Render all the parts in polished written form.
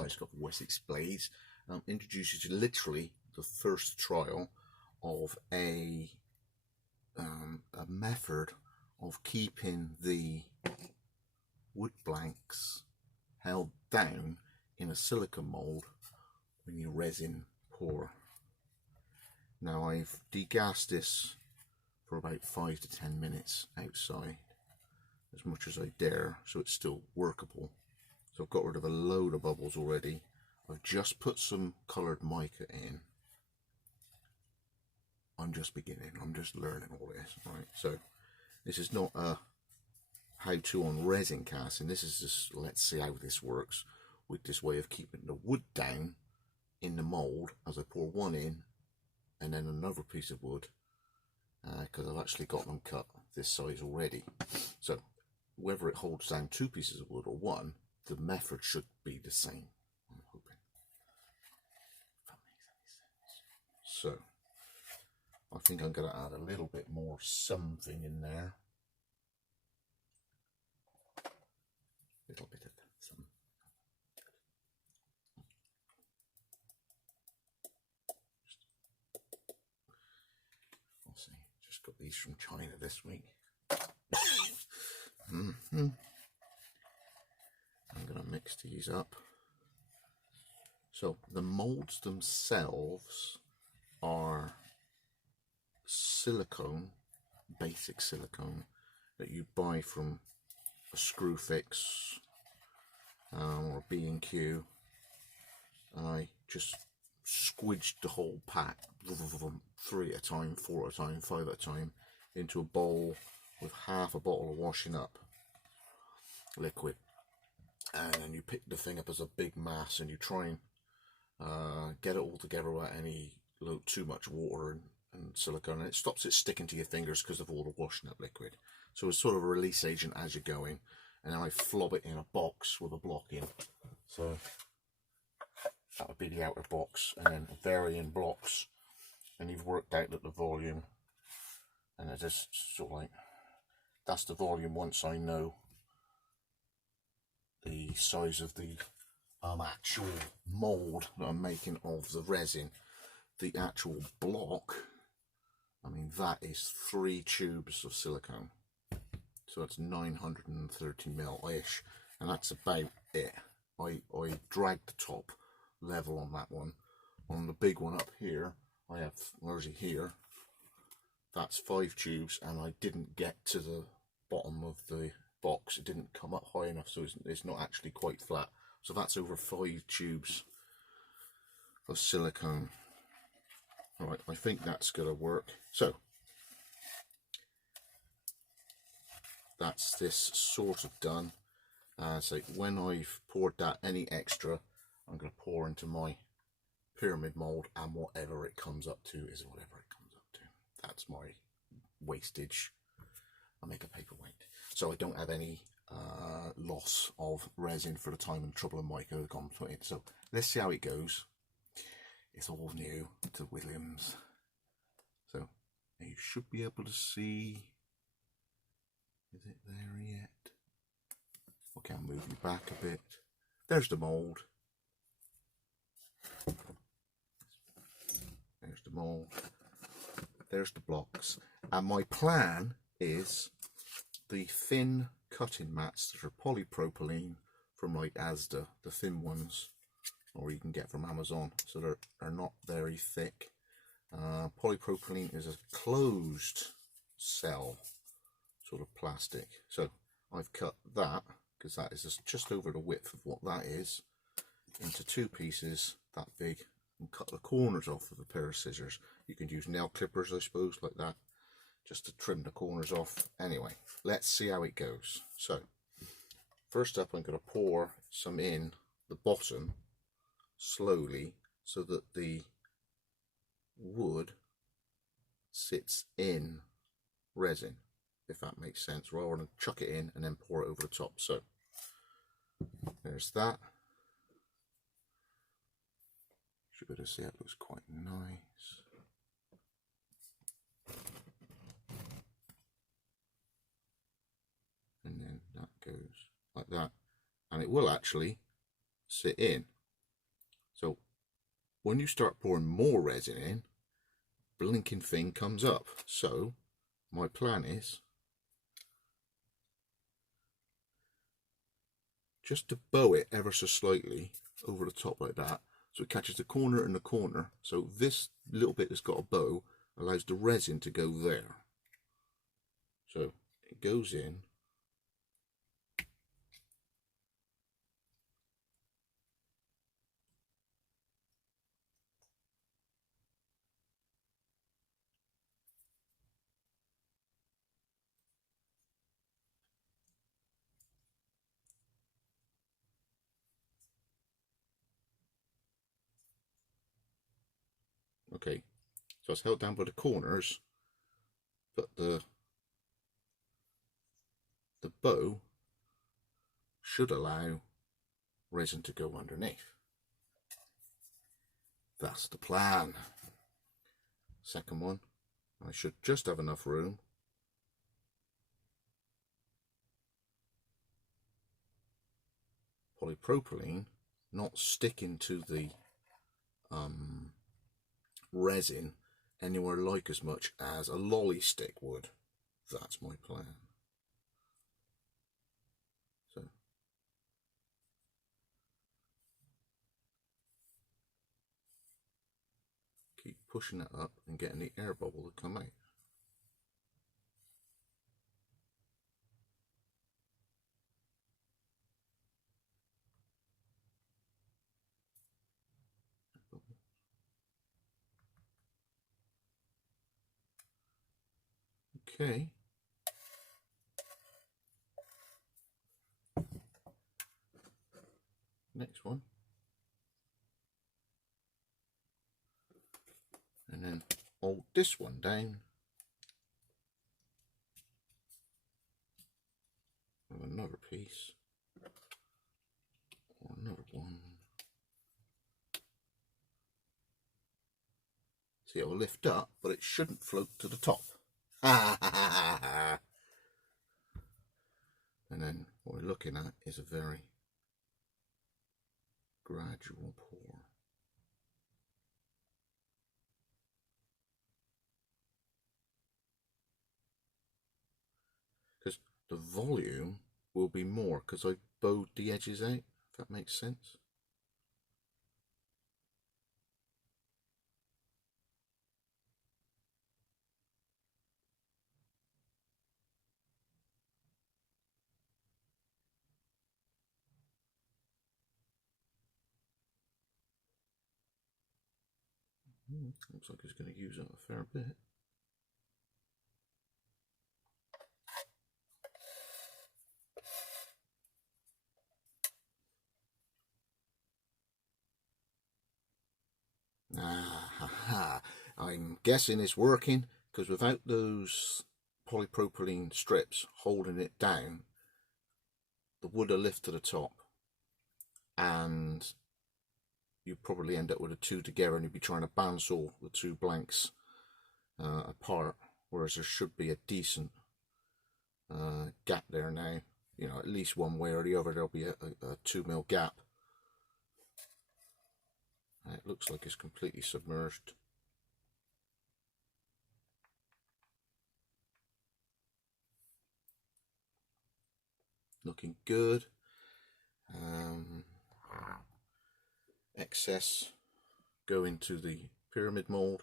it's got Wessex blades. Introduces you literally the first trial of a method of keeping the wood blanks held down in a silicone mould when you resin pour. Now I've degassed this for about 5 to 10 minutes outside, as much as I dare, so it's still workable. So I've got rid of a load of bubbles already. I've just put some coloured mica in. I'm just beginning, I'm just learning all this, right? So this is not a how-to on resin casting, this is just let's see how this works with this way of keeping the wood down in the mould as I pour one in and then another piece of wood, because I've actually got them cut this size already. So whether it holds down 2 pieces of wood or 1, the method should be the same, I'm hoping. If that makes any sense. So I think I'm going to add a little bit more something in there. A little bit of some. I'll see. Just got these from China this week. I'm going to mix these up. So the molds themselves are silicone, basic silicone that you buy from a Screwfix or a B&Q, and I just squidged the whole pack, 3 at a time, 4 at a time, 5 at a time, into a bowl with half a bottle of washing up liquid, and then you pick the thing up as a big mass and you try and get it all together without any too much water and silicone, and it stops it sticking to your fingers because of all the washing up liquid. So it's sort of a release agent as you're going, and then I flob it in a box with a block in. So that would be the outer box, and then varying blocks, and you've worked out that the volume, and it just sort of like, that's the volume once I know the size of the actual mould that I'm making of the resin. The actual block, I mean, that is 3 tubes of silicone, so it's 930ml-ish, and that's about it. I dragged the top level on that one. On the big one up here, I have, where's he here, that's 5 tubes, and I didn't get to the bottom of the box, it didn't come up high enough, so it's not actually quite flat. So that's over 5 tubes of silicone. Alright, I think that's going to work. So that's this sort of done. So when I've poured that, any extra I'm going to pour into my pyramid mould, and whatever it comes up to is whatever it comes up to. That's my wastage. I make a paperweight, so I don't have any loss of resin for the time and trouble and mica have gone to it. So let's see how it goes. It's all new to Williams, so you should be able to see. Is it there yet? Okay, I'll move you back a bit. There's the mould. There's the mould. There's the blocks. And my plan is the thin cutting mats that are polypropylene from like Asda, the thin ones, or you can get from Amazon, so they're not very thick. Polypropylene is a closed cell sort of plastic, so I've cut that, because that is just over the width of what that is, into 2 pieces that big, and cut the corners off with a pair of scissors. You can use nail clippers, I suppose, like that, just to trim the corners off. Anyway, let's see how it goes. So first up, I'm going to pour some in the bottom slowly so that the wood sits in resin, if that makes sense, rather than chuck it in and then pour it over the top. So there's that. Should be able to see it looks quite nice. And then that goes like that, and it will actually sit in when you start pouring more resin in, blinking thing comes up. So my plan is just to bow it ever so slightly over the top like that, so it catches the corner and the corner. So this little bit that's got a bow allows the resin to go there. So it goes in. Okay, so it's held down by the corners, but the bow should allow resin to go underneath. That's the plan. Second one, I should just have enough room. Polypropylene not sticking to the resin anywhere like as much as a lolly stick would. That's my plan. So keep pushing it up and getting the air bubble to come out. Okay. Next one. And then hold this one down with another piece, or another one. See, it will lift up, but it shouldn't float to the top. And then what we're looking at is a very gradual pour. Because the volume will be more because I bowed the edges out, if that makes sense. Looks like it's going to use up a fair bit. I'm guessing it's working because without those polypropylene strips holding it down, the wood will lift to the top and you probably end up with the two together and you'd be trying to bounce all the two blanks apart, whereas there should be a decent gap there now. You know, at least one way or the other there'll be a 2mm gap. And it looks like it's completely submerged. Looking good. Excess go into the pyramid mold.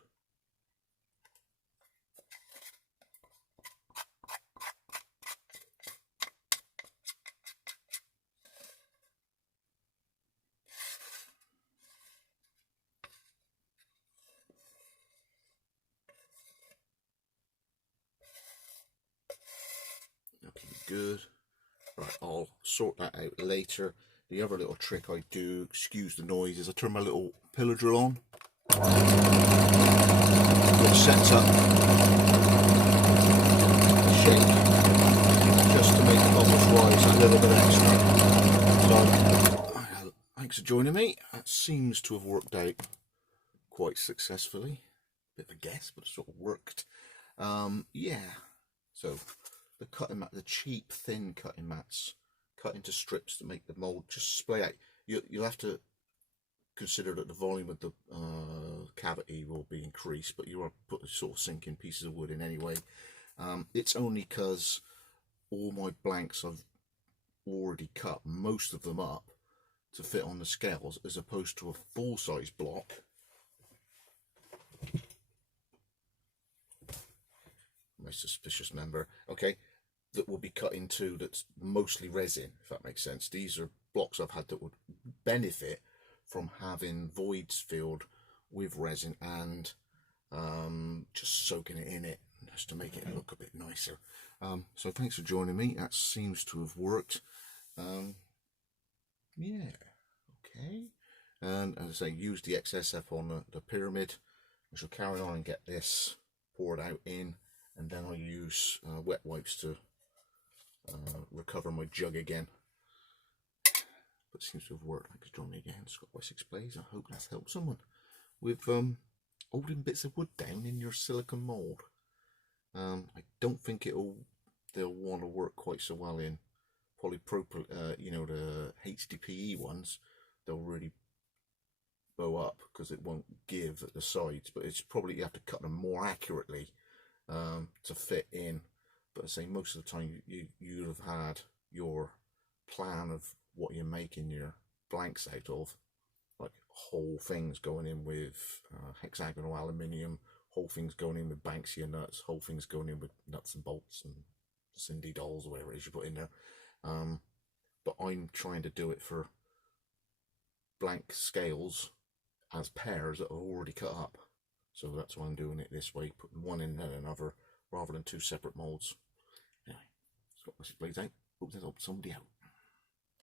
Looking good. Right, I'll sort that out later. The other little trick I do, excuse the noise, is I turn my little pillar drill on, which sets up the shake just to make the bubbles rise a little bit extra. So, thanks for joining me. That seems to have worked out quite successfully. Bit of a guess, but it sort of worked. Yeah, so the cutting mat, the cheap thin cutting mats, cut into strips to make the mold just splay out. You'll have to consider that the volume of the cavity will be increased, but you are putting sort of sinking pieces of wood in anyway. It's only because all my blanks I've already cut most of them up to fit on the scales, as opposed to a full-size block my suspicious member, okay, that will be cut in two, that's mostly resin, if that makes sense. These are blocks I've had that would benefit from having voids filled with resin and just soaking it in it, just to make it look a bit nicer. So thanks for joining me. That seems to have worked. Yeah, okay. And as I say, use the XSF on the pyramid. I shall carry on and get this poured out in, and then I'll use wet wipes to recover my jug again. But it seems to have worked. Thanks for joining me again, Scott by Six Blaze. I hope that's helped someone with holding bits of wood down in your silicone mould. I don't think they'll want to work quite so well in polypropylene, you know, the HDPE ones. They'll really bow up because it won't give at the sides, but it's probably, you have to cut them more accurately to fit in. But I say most of the time you'd have had your plan of what you're making your blanks out of, like whole things going in with hexagonal aluminium, whole things going in with Banksia nuts, whole things going in with nuts and bolts and Cindy dolls or whatever it is you put in there. But I'm trying to do it for blank scales as pairs that are already cut up. So that's why I'm doing it this way, putting one in and another rather than two separate moulds. Anyway, Scott by Six Blaze out. Hope this helped somebody out.